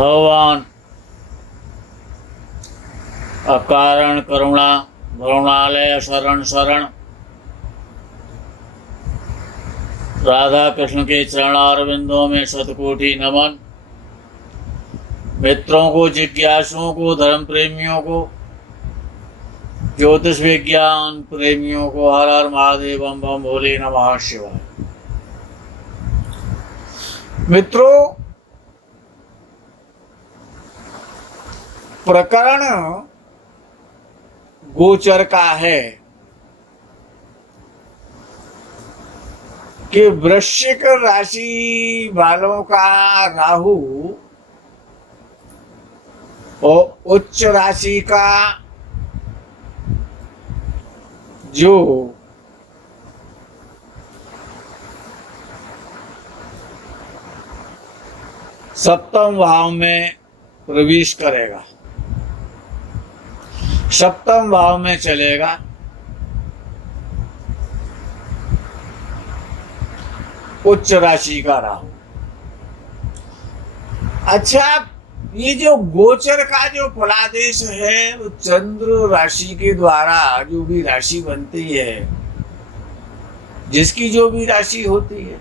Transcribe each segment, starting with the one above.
भगवान अकारण करुणा करुणालय शरण शरण राधा कृष्ण के चरणारविंदों में शतकोटि नमन। मित्रों को, जिज्ञासुओं को, धर्म प्रेमियों को, ज्योतिष विज्ञान प्रेमियों को हर हर महादेव, बम बम भोले नमः शिवाय। मित्रों, प्रकरण गोचर का है कि वृश्चिक राशि वालों का राहु और उच्च राशि का जो सप्तम भाव में प्रवेश करेगा, सप्तम भाव में चलेगा। उच्च राशि का राहु। अच्छा, ये जो गोचर का जो फलादेश है वो चंद्र राशि के द्वारा जो भी राशि बनती है, जिसकी जो भी राशि होती है।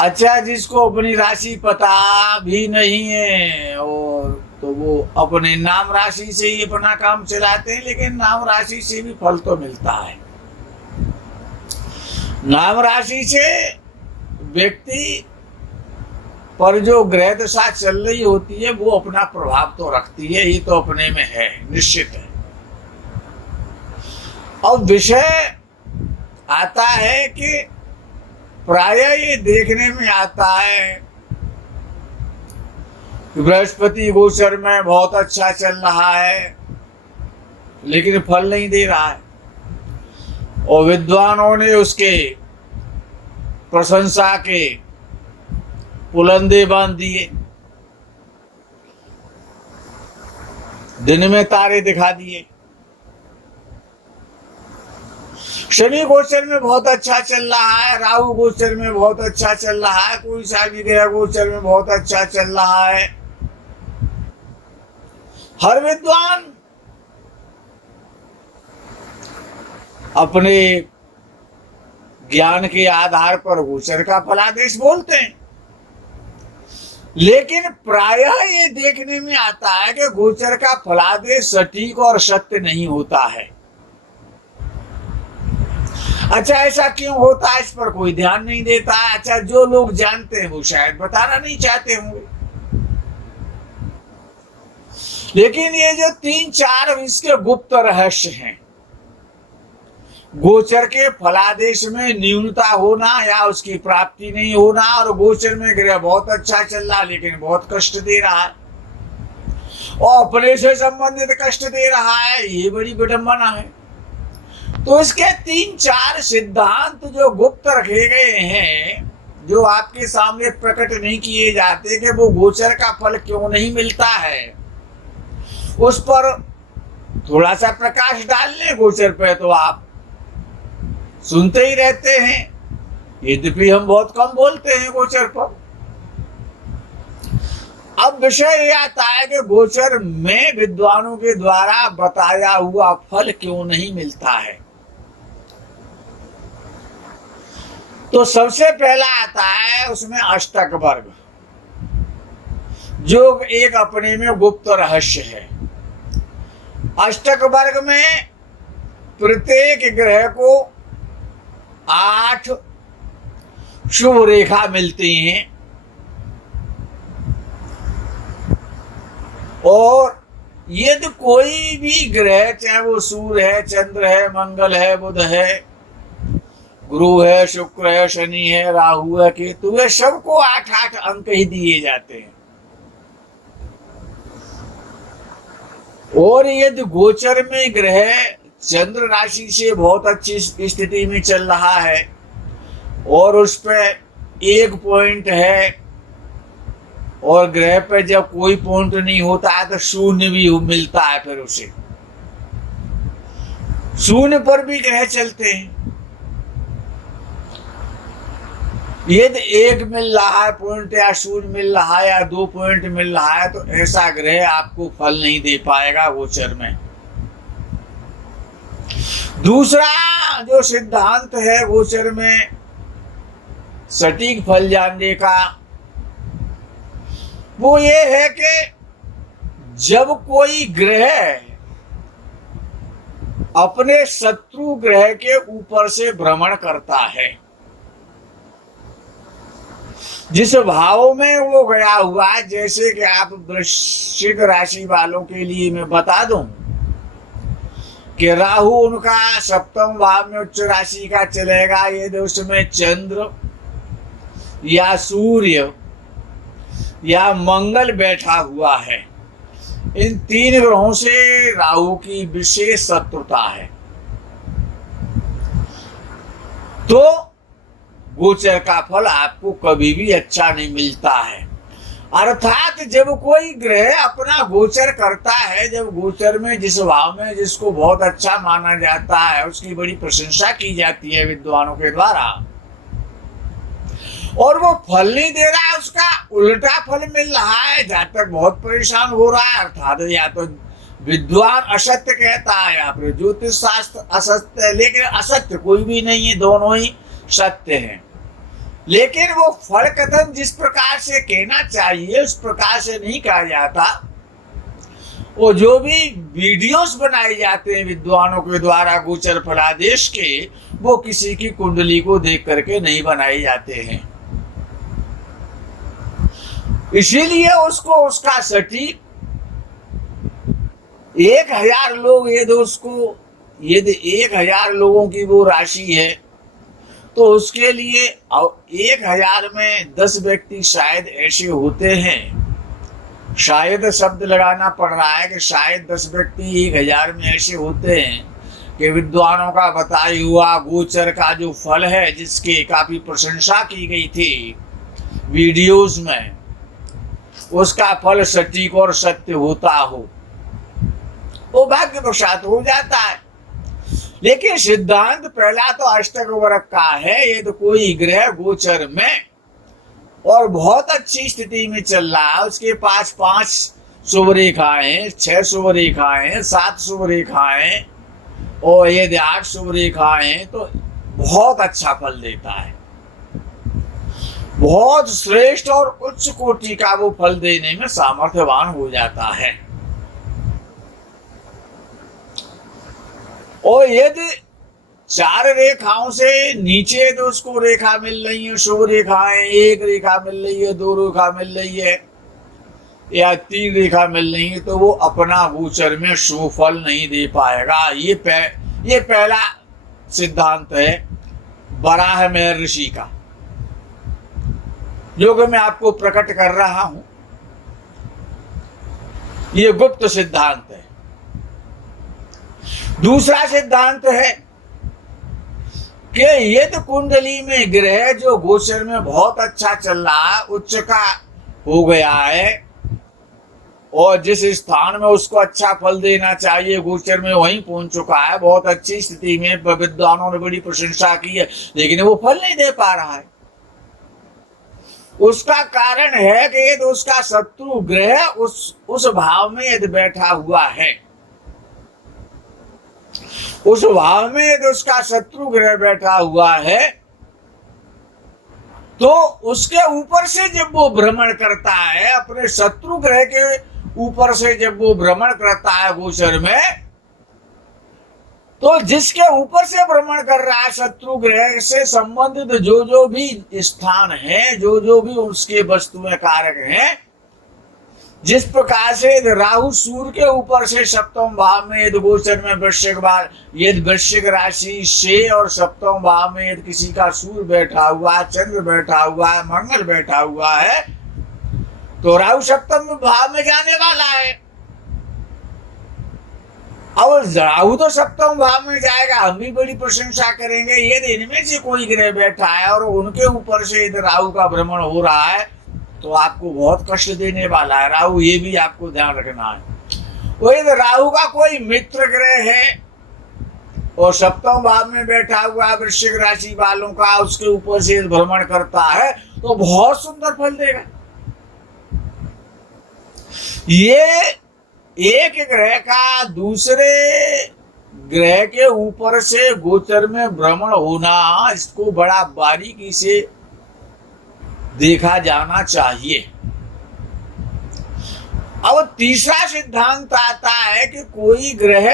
अच्छा, जिसको अपनी राशि पता भी नहीं है और तो वो अपने नाम राशि से ही अपना काम चलाते हैं, लेकिन नाम राशि से भी फल तो मिलता है। नाम राशि से व्यक्ति पर जो ग्रह दशा चल रही होती है वो अपना प्रभाव तो रखती है, ये तो अपने में है, निश्चित है। और विषय आता है कि प्रायः ये देखने में आता है बृहस्पति गोचर में बहुत अच्छा चल रहा है लेकिन फल नहीं दे रहा है, और विद्वानों ने उसके प्रशंसा के पुलंदे बांध दिए, दिन में तारे दिखा दिए। शनि गोचर में बहुत अच्छा चल रहा है, राहु गोचर में बहुत अच्छा चल रहा है, कोई सा भी ग्रह गोचर में बहुत अच्छा चल रहा है। हर विद्वान अपने ज्ञान के आधार पर गोचर का फलादेश बोलते हैं, लेकिन प्रायः ये देखने में आता है कि गोचर का फलादेश सटीक और सत्य नहीं होता है। अच्छा, ऐसा क्यों होता है, इस पर कोई ध्यान नहीं देता है। अच्छा, जो लोग जानते हैं वो शायद बताना नहीं चाहते होंगे, लेकिन ये जो 3-4 इसके गुप्त रहस्य हैं, गोचर के फलादेश में न्यूनता होना या उसकी प्राप्ति नहीं होना, और गोचर में ग्रह बहुत अच्छा चल रहा लेकिन बहुत कष्ट दे रहा है और अपने से संबंधित कष्ट दे रहा है, ये बड़ी विडंबना है। तो इसके 3-4 सिद्धांत जो गुप्त रखे गए हैं, जो आपके सामने प्रकट नहीं किए जाते कि वो गोचर का फल क्यों नहीं मिलता है, उस पर थोड़ा सा प्रकाश डाल लें। गोचर पे तो आप सुनते ही रहते हैं, यद्यपि हम बहुत कम बोलते हैं गोचर पर। अब विषय ये आता है कि गोचर में विद्वानों के द्वारा बताया हुआ फल क्यों नहीं मिलता है। तो सबसे पहला आता है उसमें अष्टक वर्ग, जो एक अपने में गुप्त रहस्य है। अष्टक वर्ग में प्रत्येक ग्रह को 8 शुभ रेखा मिलती हैं, और यदि कोई भी ग्रह, चाहे वो सूर्य है, चंद्र है, मंगल है, बुध है, गुरु है, शुक्र है, शनि है, राहु है, केतु है, सबको 8-8 अंक ही दिए जाते हैं। और यदि गोचर में ग्रह चंद्र राशि से बहुत अच्छी स्थिति में चल रहा है और उस पे 1 पॉइंट है, और ग्रह पे जब कोई पॉइंट नहीं होता है तो शून्य भी मिलता है, फिर उसे शून्य पर भी ग्रह चलते हैं। यदि 1 मिल रहा है पॉइंट या 0 मिल रहा है या 2 पॉइंट मिल रहा है तो ऐसा ग्रह आपको फल नहीं दे पाएगा गोचर में। दूसरा जो सिद्धांत है गोचर में सटीक फल जानने का, वो ये है कि जब कोई ग्रह अपने शत्रु ग्रह के ऊपर से भ्रमण करता है, जिस भाव में वो गया हुआ है, जैसे कि आप वृश्चिक राशि वालों के लिए मैं बता दूं कि राहु उनका 7वें भाव में उच्च राशि का चलेगा, यदि उसमें चंद्र या सूर्य या मंगल बैठा हुआ है, इन 3 ग्रहों से राहु की विशेष शत्रुता है, तो गोचर का फल आपको कभी भी अच्छा नहीं मिलता है। अर्थात जब कोई ग्रह अपना गोचर करता है, जब गोचर में जिस भाव में जिसको बहुत अच्छा माना जाता है, उसकी बड़ी प्रशंसा की जाती है विद्वानों के द्वारा, और वो फल नहीं दे रहा है, उसका उल्टा फल मिल रहा है, जातक बहुत परेशान हो रहा है। अर्थात या तो विद्वान असत्य कहता है या फिर ज्योतिष शास्त्र असत्य है, लेकिन असत्य कोई भी नहीं है, दोनों ही सत्य हैं। लेकिन वो फल कथन जिस प्रकार से कहना चाहिए उस प्रकार से नहीं कहा जाता। वो जो भी वीडियोस बनाए जाते हैं विद्वानों के द्वारा गोचर फलादेश के, वो किसी की कुंडली को देख करके नहीं बनाए जाते हैं, इसीलिए उसको उसका सटीक 1000 लोग यदि 1000 लोगों की वो राशि है तो उसके लिए 1000 में 10 व्यक्ति शायद ऐसे होते हैं, शायद शब्द लगाना पड़ रहा है कि शायद 10 व्यक्ति 1000 में ऐसे होते हैं कि विद्वानों का बताया हुआ गोचर का जो फल है, जिसकी काफी प्रशंसा की गई थी वीडियोस में, उसका फल सटीक और सत्य होता हो, वो भाग्यवशात हो जाता है। लेकिन सिद्धांत पहला तो अष्टक वर्ग का है। यदि कोई ग्रह गोचर में और बहुत अच्छी स्थिति में चल रहा है, उसके पास 5 शुभ रेखाएं, 6 शुभ रेखाएं, 7 शुभ रेखाएं और यदि 8 शुभ रेखाएं, तो बहुत अच्छा फल देता है, बहुत श्रेष्ठ और उच्च कोटि का वो फल देने में सामर्थ्यवान हो जाता है। और यदि 4 रेखाओं से नीचे तो उसको रेखा मिल रही है, शुभ रेखाएं, 1 रेखा मिल रही है, 2 रेखा मिल रही है या 3 रेखा मिल रही है, तो वो अपना गोचर में शुभ फल नहीं दे पाएगा। ये पहला सिद्धांत है वराह महर्षि का, जो कि मैं आपको प्रकट कर रहा हूं। ये गुप्त सिद्धांत है। दूसरा सिद्धांत है कि यदि कुंडली में ग्रह जो गोचर में बहुत अच्छा चल रहा है, उच्च का हो गया है और जिस स्थान में उसको अच्छा फल देना चाहिए गोचर में वहीं पहुंच चुका है, बहुत अच्छी स्थिति में, विद्वानों ने बड़ी प्रशंसा की है, लेकिन वो फल नहीं दे पा रहा है। उसका कारण है कि यदि उसका शत्रु ग्रह उस भाव में यदि बैठा हुआ है, उस भाव में यदि उसका शत्रु ग्रह बैठा हुआ है, तो उसके ऊपर से जब वो भ्रमण करता है, अपने शत्रु ग्रह के ऊपर से जब वो भ्रमण करता है गोचर में, तो जिसके ऊपर से भ्रमण कर रहा है शत्रु ग्रह से संबंधित जो भी स्थान है, जो भी उसके वस्तुएं कारक हैं, जिस प्रकार से राहु सूर्य के ऊपर से 7वें भाव में यदि गोचर में वृश्चिक राशि से और 7वें भाव में यदि किसी का सूर्य बैठा हुआ है, चंद्र बैठा हुआ है, मंगल बैठा हुआ है, तो राहु 7वें भाव में जाने वाला है। अब राहु तो 7वें भाव में जाएगा, हम भी बड़ी प्रशंसा करेंगे। यदि इनमें से कोई ग्रह बैठा है और उनके ऊपर से यदि राहु का भ्रमण हो रहा है, तो आपको बहुत कष्ट देने वाला है राहु, ये भी आपको ध्यान रखना है। वो यदि राहु का कोई मित्र ग्रह है और सप्तम भाव में बैठा हुआ वृश्चिक राशि वालों का उसके ऊपर से भ्रमण करता है तो बहुत सुंदर फल देगा। ये एक ग्रह का दूसरे ग्रह के ऊपर से गोचर में भ्रमण होना, इसको बड़ा बारीकी से देखा जाना चाहिए। अब तीसरा सिद्धांत आता है कि कोई ग्रह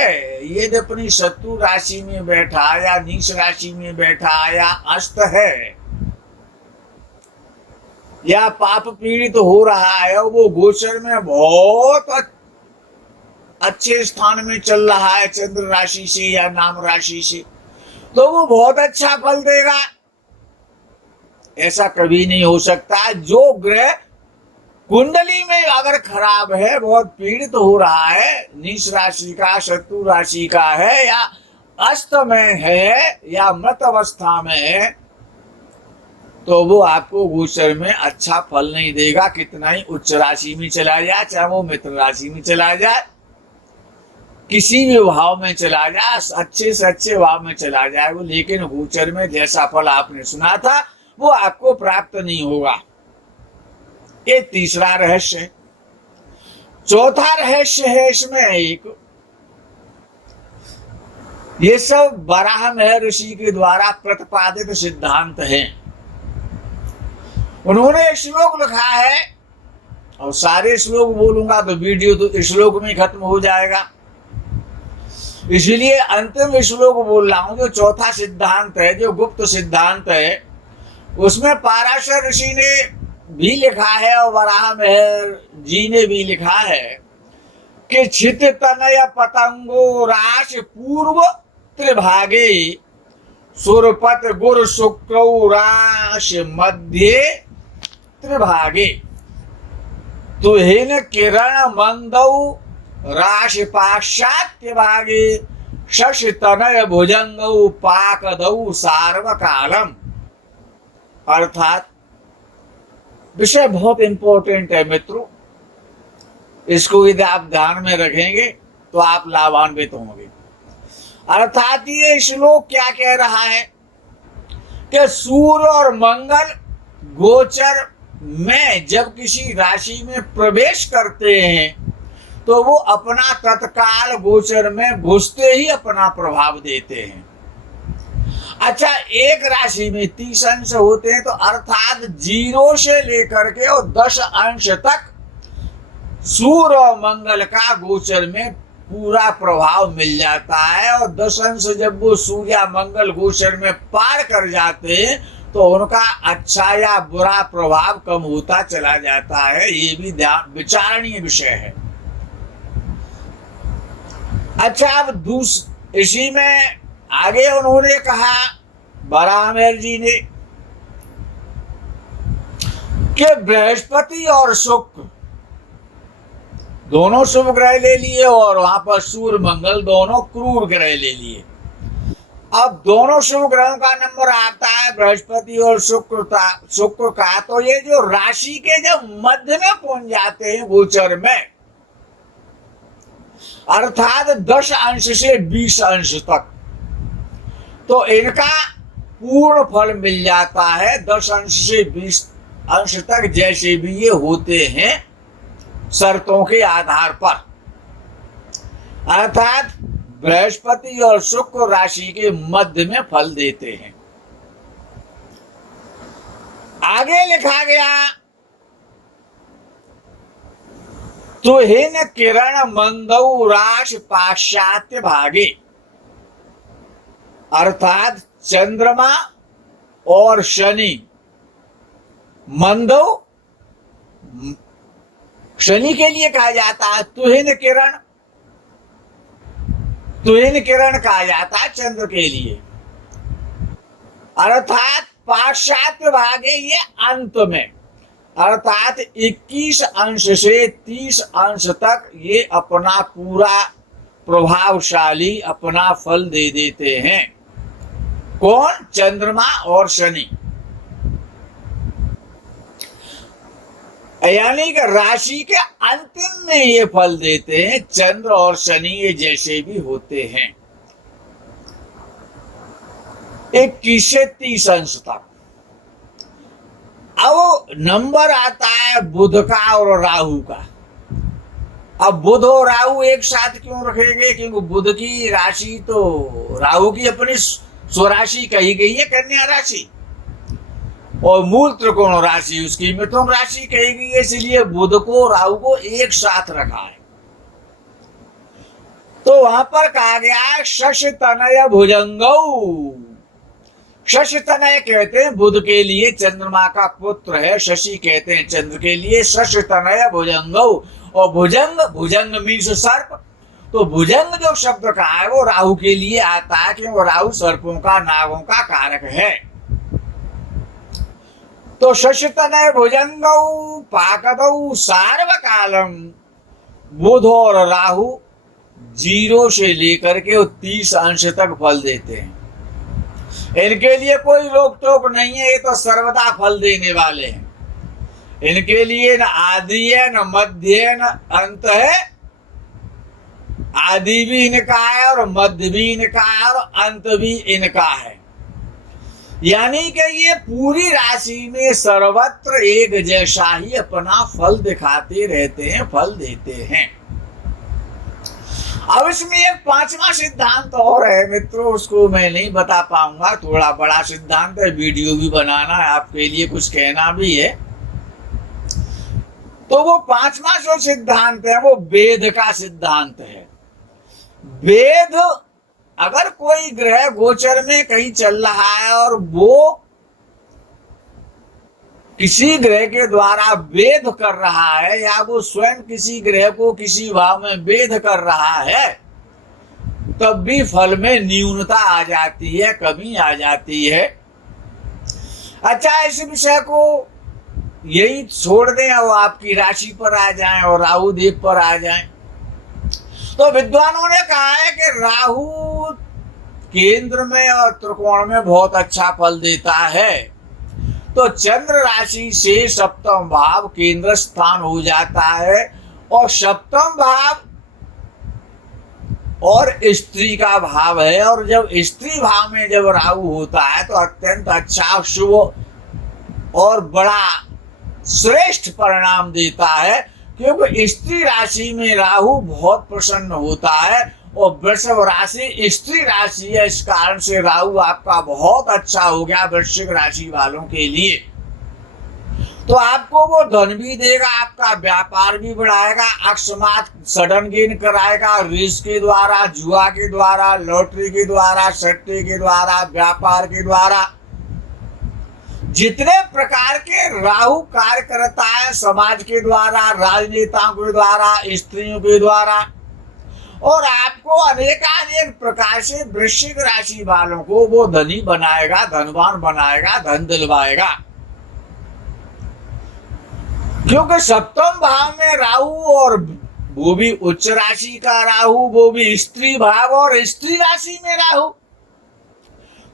यदि अपनी शत्रु राशि में बैठा या नीच राशि में बैठा या अस्त है या पाप पीड़ित हो रहा है और वो गोचर में बहुत अच्छे स्थान में चल रहा है चंद्र राशि से या नाम राशि से, तो वो बहुत अच्छा फल देगा। ऐसा कभी नहीं हो सकता। जो ग्रह कुंडली में अगर खराब है, बहुत पीड़ित हो रहा है, नीच राशि का, शत्रु राशि का है या अस्त में है या मृत अवस्था में है, तो वो आपको गोचर में अच्छा फल नहीं देगा। कितना ही उच्च राशि में चला जाए, चाहे वो मित्र राशि में चला जाए, किसी भी भाव में चला जाए, अच्छे से अच्छे भाव में चला जाए वो, लेकिन गोचर में जैसा फल आपने सुना था वो आपको प्राप्त नहीं होगा। ये तीसरा रहस्य है। चौथा रहस्य है इसमें एक, ये सब वराह महर्षि के द्वारा प्रतिपादित सिद्धांत है। उन्होंने श्लोक लिखा है और सारे श्लोक बोलूंगा तो वीडियो तो श्लोक में खत्म हो जाएगा, इसलिए अंतिम श्लोक बोल रहा हूं। जो चौथा सिद्धांत है, जो गुप्त सिद्धांत है, उसमें पाराशर ऋषि ने भी लिखा है और वराह महर जी ने भी लिखा है कि छित तनय पतंगो राश पूर्व त्रिभागे सुरपत गुर शुक्र राश मध्य त्रिभागे तुहिन किरण मंदौ राशि पाश्चात्य भागे शश तनय भुजंगौ पाकदौ सार्वकालम। अर्थात विषय बहुत इंपॉर्टेंट है मित्रों, इसको यदि आप ध्यान में रखेंगे तो आप लाभान्वित होंगे। अर्थात ये श्लोक क्या कह रहा है कि सूर्य और मंगल गोचर में जब किसी राशि में प्रवेश करते हैं तो वो अपना तत्काल गोचर में घुसते ही अपना प्रभाव देते हैं। अच्छा, एक राशि में 30 अंश होते हैं, तो अर्थात 0 से लेकर के और 10 अंश तक सूर्य और मंगल का गोचर में पूरा प्रभाव मिल जाता है। और 10 अंश जब वो सूर्य मंगल गोचर में पार कर जाते हैं तो उनका अच्छा या बुरा प्रभाव कम होता चला जाता है। ये भी ध्यान विचारणीय विषय है। अच्छा, अब इसी में आगे उन्होंने कहा वराह महर जी ने कि बृहस्पति और शुक्र दोनों शुभ ग्रह ले लिए और वहां पर सूर्य मंगल दोनों क्रूर ग्रह ले लिए। अब दोनों शुभ ग्रहों का नंबर आता है बृहस्पति और शुक्र का, तो ये जो राशि के जब मध्य में पहुंच जाते हैं गोचर में, अर्थात 10 अंश से 20 अंश तक, तो इनका पूर्ण फल मिल जाता है। 10 अंश से 20 अंश तक जैसे भी ये होते हैं शर्तों के आधार पर, अर्थात बृहस्पति और शुक्र राशि के मध्य में फल देते हैं। आगे लिखा गया तुहिन किरण मंदौ राश पाश्चात्य भागे, अर्थात चंद्रमा और शनि, मंदौ शनि के लिए कहा जाता है, तुहिन किरण कहा जाता है चंद्र के लिए, अर्थात पाश्चात्य भागे ये अंत में, अर्थात 21 अंश से 30 अंश तक ये अपना पूरा प्रभावशाली अपना फल दे देते हैं। कौन? चंद्रमा और शनि। यानी कि राशि के अंतिम में ये फल देते हैं। चंद्र और शनि ये जैसे भी होते हैं। 21 से 30 अंश तक। अब नंबर आता है बुध का और राहु का। अब बुध और राहु एक साथ क्यों रखेंगे? क्योंकि बुध की राशि तो राहु की अपनी स्वराशि कही गई है, कन्या राशि, और मूल त्रिकोण राशि उसकी मिथुन राशि कही गई है, इसलिए बुध को राहु को एक साथ रखा है। तो वहां पर कहा गया है शश तनय भुजंगौ। शश तनय कहते हैं बुध के लिए, चंद्रमा का पुत्र है, शशि कहते हैं चंद्र के लिए। शश तनय भुजंगौ, और भुजंग, भुजंग मीन्स सर्प, तो भुजंग जो शब्द का है वो राहु के लिए आता है, क्योंकि वो राहु सर्पों का, नागों का कारक है। तो शश तनय भुजंगौ पाकदौ सार्वकालम। बुध और राहु 0 से लेकर के 30 अंश तक फल देते हैं। इनके लिए कोई रोक टोक नहीं है, ये तो सर्वदा फल देने वाले हैं। इनके लिए न आदि है, न मध्य है, न अंत है। आदि भी इनका है और मध्य भी इनका है और अंत भी इनका है। यानी कि ये पूरी राशि में सर्वत्र एक जैसा ही अपना फल दिखाते रहते हैं, फल देते हैं। अब इसमें एक 5वां सिद्धांत और है मित्रों, उसको मैं नहीं बता पाऊंगा, थोड़ा बड़ा सिद्धांत है, वीडियो भी बनाना है, आपके लिए कुछ कहना भी है। तो वो 5वां जो सिद्धांत है वो वेद का सिद्धांत है। वेद, अगर कोई ग्रह गोचर में कहीं चल रहा है और वो किसी ग्रह के द्वारा वेध कर रहा है, या वो स्वयं किसी ग्रह को किसी भाव में वेध कर रहा है, तब भी फल में न्यूनता आ जाती है, कमी आ जाती है। अच्छा, इस विषय को यही छोड़ दें और आपकी राशि पर आ जाएं और राहु देव पर आ जाएं। तो विद्वानों ने कहा है कि राहु केंद्र में और त्रिकोण में बहुत अच्छा फल देता है। तो चंद्र राशि से सप्तम भाव केंद्र स्थान हो जाता है, और सप्तम भाव और स्त्री का भाव है, और जब स्त्री भाव में जब राहु होता है तो अत्यंत अच्छा, शुभ और बड़ा श्रेष्ठ परिणाम देता है, क्योंकि स्त्री राशि में राहु बहुत प्रसन्न होता है, और वृषभ राशि स्त्री राशि है, इस कारण से राहु आपका बहुत अच्छा हो गया वृश्चिक राशि वालों के लिए। तो आपको वो धन भी देगा, आपका व्यापार भी बढ़ाएगा, अकस्मात सडन गेन कराएगा, रेस के द्वारा, जुआ के द्वारा, लॉटरी के द्वारा, सट्टे के द्वारा, व्यापार के द्वारा, जितने प्रकार के राहु कार्य करता है, समाज के द्वारा, राजनेताओं के द्वारा, स्त्रियों के द्वारा, और आपको अनेकानेक प्रकार से वृश्चिक राशि वालों को वो धनी बनाएगा, धनवान बनाएगा, धन दिलवाएगा। क्योंकि सप्तम भाव में राहु, और वो भी उच्च राशि का राहु, वो भी स्त्री भाव और स्त्री राशि में राहु,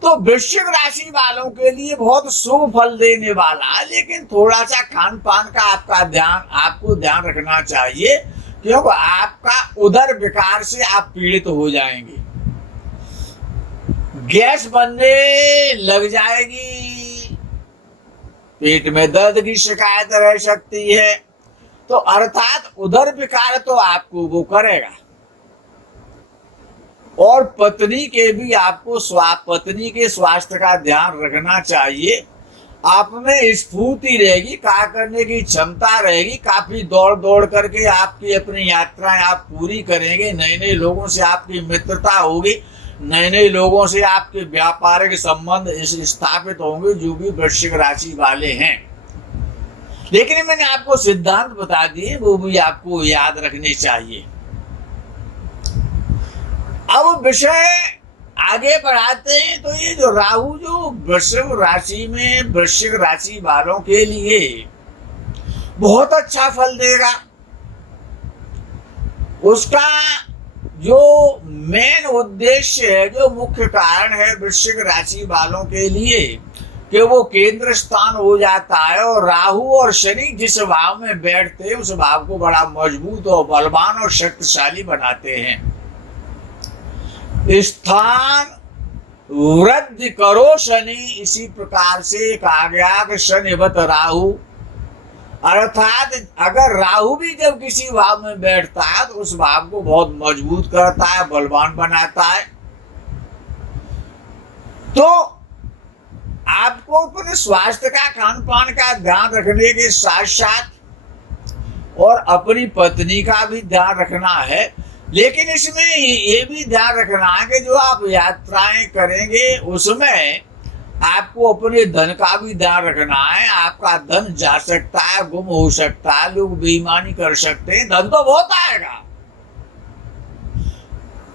तो वृश्चिक राशि वालों के लिए बहुत शुभ फल देने वाला है। लेकिन थोड़ा सा खान पान का आपको ध्यान रखना चाहिए, क्योंकि आपका उदर विकार से आप पीड़ित हो जाएंगे, गैस बनने लग जाएगी, पेट में दर्द की शिकायत रह सकती है। तो अर्थात उदर विकार तो आपको वो करेगा, और पत्नी के भी आपको पत्नी के स्वास्थ्य का ध्यान रखना चाहिए। आप में स्फूर्ति रहेगी, कार्य करने की क्षमता रहेगी, काफी दौड़ दौड़ करके आपकी अपनी यात्राएं आप पूरी करेंगे, नए नए लोगों से आपकी मित्रता होगी, नए नए लोगों से आपके व्यापारिक संबंध स्थापित होंगे, जो भी वृश्चिक राशि वाले हैं। लेकिन मैंने आपको सिद्धांत बता दिए, वो भी आपको याद रखने चाहिए। अब विषय आगे बढ़ाते हैं। तो ये जो राहु जो वृषभ राशि में वृश्चिक राशि वालों के लिए बहुत अच्छा फल देगा, उसका जो मेन उद्देश्य है, जो मुख्य कारण है वृश्चिक राशि वालों के लिए, कि वो केंद्र स्थान हो जाता है, और राहु और शनि जिस भाव में बैठते हैं उस भाव को बड़ा मजबूत और बलवान और शक्तिशाली बनाते हैं। स्थान वृद्धि करो शनि। इसी प्रकार से कहा गया कि शनिवत राहु, अर्थात अगर राहु भी जब किसी भाव में बैठता है तो उस भाव को बहुत मजबूत करता है, बलवान बनाता है। तो आपको अपने स्वास्थ्य का, खान पान का ध्यान रखने के साथ साथ और अपनी पत्नी का भी ध्यान रखना है। लेकिन इसमें ये भी ध्यान रखना है कि जो आप यात्राएं करेंगे उसमें आपको अपने धन का भी ध्यान रखना है। आपका धन जा सकता है, गुम हो सकता है, लोग बेईमानी कर सकते हैं, धन तो बहुत आएगा।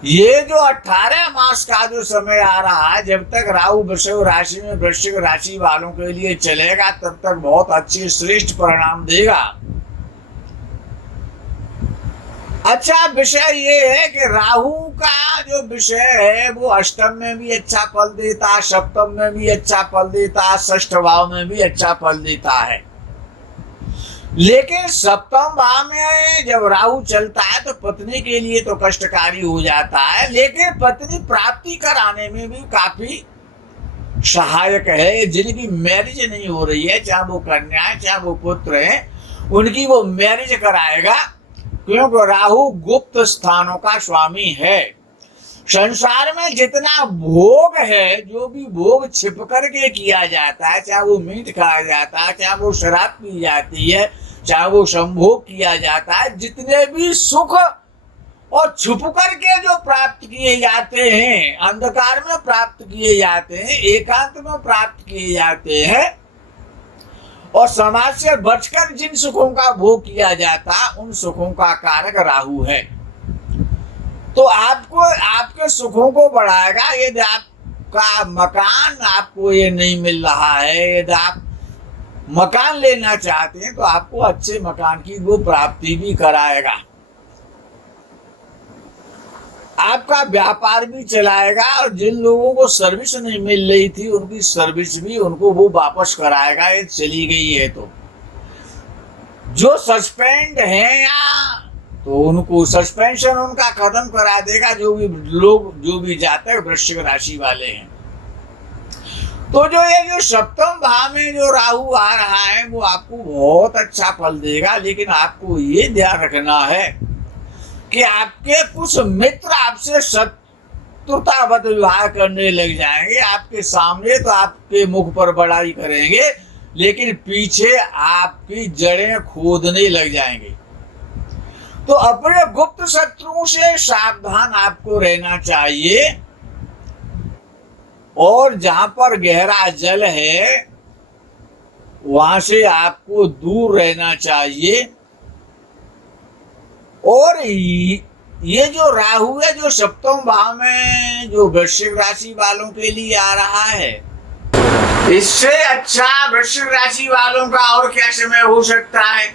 ये जो 18 मास का जो समय आ रहा है, जब तक राहु वृषभ राशि में, वृश्चिक राशि वालों के लिए चलेगा, तब तक बहुत अच्छे श्रेष्ठ परिणाम देगा। अच्छा विषय ये है कि राहु का जो विषय है वो अष्टम में भी अच्छा फल देता है, सप्तम में भी अच्छा फल देता है, षष्ठ भाव में भी अच्छा फल देता है। लेकिन सप्तम भाव में जब राहु चलता है तो पत्नी के लिए तो कष्टकारी हो जाता है, लेकिन पत्नी प्राप्ति कराने में भी काफी सहायक है। जिनकी मैरिज नहीं हो रही है, चाहे वो कन्या है चाहे वो पुत्र है, उनकी वो मैरिज कराएगा, क्योंकि राहु गुप्त स्थानों का स्वामी है। संसार में जितना भोग है, जो भी भोग छिप करके किया जाता है, चाहे वो मीट खाया जाता है, चाहे वो शराब पी जाती है, चाहे वो संभोग किया जाता है, जितने भी सुख और छुप करके जो प्राप्त किए जाते हैं, अंधकार में प्राप्त किए जाते हैं, एकांत में प्राप्त किए जाते हैं, और समाज से बचकर जिन सुखों का भोग किया जाता है, उन सुखों का कारक राहु है। तो आपको आपके सुखों को बढ़ाएगा। यदि आपका मकान आपको ये नहीं मिल रहा है, यदि आप मकान लेना चाहते हैं, तो आपको अच्छे मकान की वो प्राप्ति भी कराएगा। आपका व्यापार भी चलाएगा, और जिन लोगों को सर्विस नहीं मिल रही थी उनकी सर्विस भी उनको वो वापस कराएगा, ये चली गई है। तो जो सस्पेंड है या तो उनको सस्पेंशन उनका खत्म करा देगा, जो भी लोग जो भी जातक वृश्चिक राशि वाले हैं। तो जो सप्तम भाव में जो राहु आ रहा है वो आपको बहुत अच्छा फल देगा। लेकिन आपको ये ध्यान रखना है कि आपके कुछ मित्र आपसे शत्रुतावत व्यवहार करने लग जाएंगे। आपके सामने तो आपके मुख पर बड़ाई करेंगे, लेकिन पीछे आपकी जड़ें खोदने लग जाएंगे। तो अपने गुप्त शत्रुओं से सावधान आपको रहना चाहिए, और जहां पर गहरा जल है वहां से आपको दूर रहना चाहिए। और ये जो राहु है, जो सप्तम भाव में जो वृश्चिक राशि वालों के लिए आ रहा है, इससे अच्छा वृश्चिक राशि वालों का और क्या समय हो सकता है।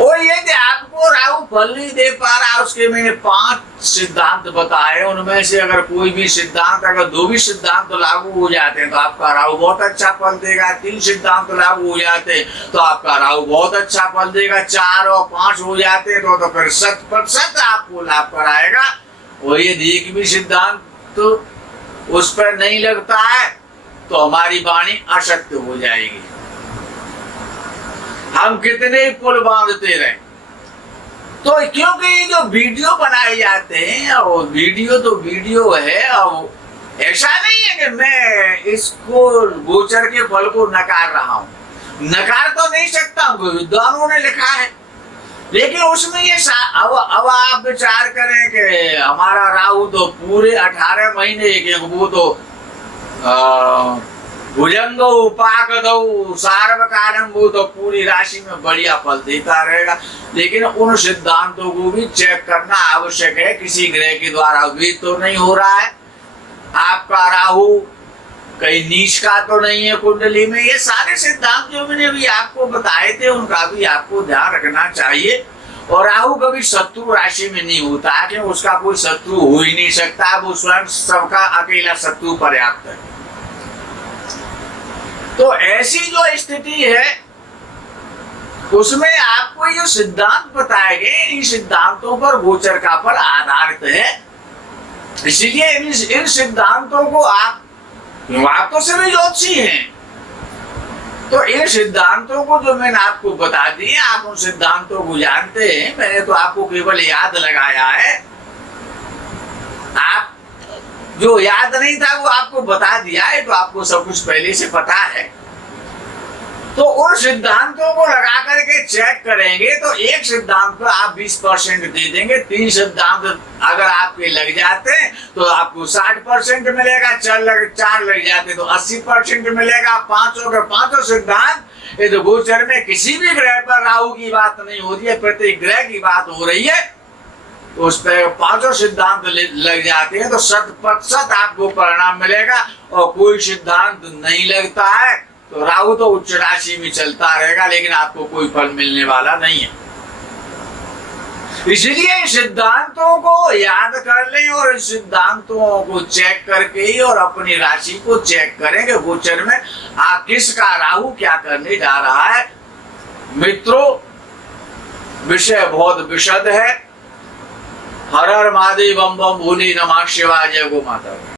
और यदि आपको राहु फल नहीं दे पा रहा, उसके मैंने 5 सिद्धांत बताए, उनमें से अगर कोई भी सिद्धांत, अगर 2 भी सिद्धांत लागू हो जाते हैं तो आपका राहु बहुत अच्छा फल देगा। 3 सिद्धांत लागू हो जाते हैं तो आपका राहु बहुत अच्छा फल देगा। 4 और 5 हो जाते हैं तो फिर 100% आपको लाभ कराएगा। और यदि एक भी सिद्धांत तो उस पर नहीं लगता है तो हमारी वाणी असत्य हो जाएगी। हम कितने पुल बांधते रहे। तो क्योंकि ये जो वीडियो बनाए जाते हैं, और वीडियो तो वीडियो है, और ऐसा नहीं है कि मैं इसको गोचर के फल को नकार रहा हूं, नकार तो नहीं सकता हूं, विद्वानों ने लिखा है। लेकिन उसमें ये अब आप विचार करें कि हमारा राहु तो पूरे 18 महीने के वो तो भुजंगो उपाकदौ सार्वकालम, वो तो पूरी राशि में बढ़िया फल देता रहेगा। लेकिन उन सिद्धांतों को भी चेक करना आवश्यक है, किसी ग्रह के द्वारा भी तो नहीं हो रहा है। आपका राहु कहीं नीच का तो नहीं है कुंडली में। ये सारे सिद्धांत जो मैंने भी आपको बताए थे उनका भी आपको ध्यान रखना चाहिए। और राहु कभी शत्रु राशि में नहीं होता है, क्योंकि उसका कोई शत्रु हो ही नहीं सकता, वो स्वयं सबका अकेला शत्रु पर्याप्त है। तो ऐसी जो स्थिति है उसमें आपको ये सिद्धांत बताए गए, इन सिद्धांतों पर गोचर का फल आधारित है। इसलिए इन सिद्धांतों को आप तो सभी ज्योतिषी हैं, तो इन सिद्धांतों को जो मैंने आपको बता दिए, आप उन सिद्धांतों को जानते हैं। मैंने तो आपको केवल याद लगाया है, आप जो याद नहीं था वो आपको बता दिया है, तो आपको सब कुछ पहले से पता है। तो उन सिद्धांतों को लगा करके चेक करेंगे तो एक सिद्धांत पर आप 20% दे देंगे। 3 सिद्धांत अगर आपके लग जाते हैं तो आपको 60% मिलेगा, 4 लग जाते तो 80% मिलेगा। 5 सिद्धांत ये तो गोचर में किसी भी ग्रह पर राहु की बात नहीं हो रही है, प्रत्येक ग्रह की बात हो रही है। उस पर 5 सिद्धांत लग जाते हैं तो 100% आपको परिणाम मिलेगा। और कोई सिद्धांत नहीं लगता है तो राहु तो उच्च राशि में चलता रहेगा, लेकिन आपको कोई फल मिलने वाला नहीं है। इसलिए सिद्धांतों को याद कर लें और इस सिद्धांतों को चेक करके ही और अपनी राशि को चेक करेंगे गोचर में आप किसका राहु क्या करने जा रहा है। मित्रों, विषय बहुत विशद है। हर हर महादेव, बम बम भोले, नमः शिवाय, जय गो माता।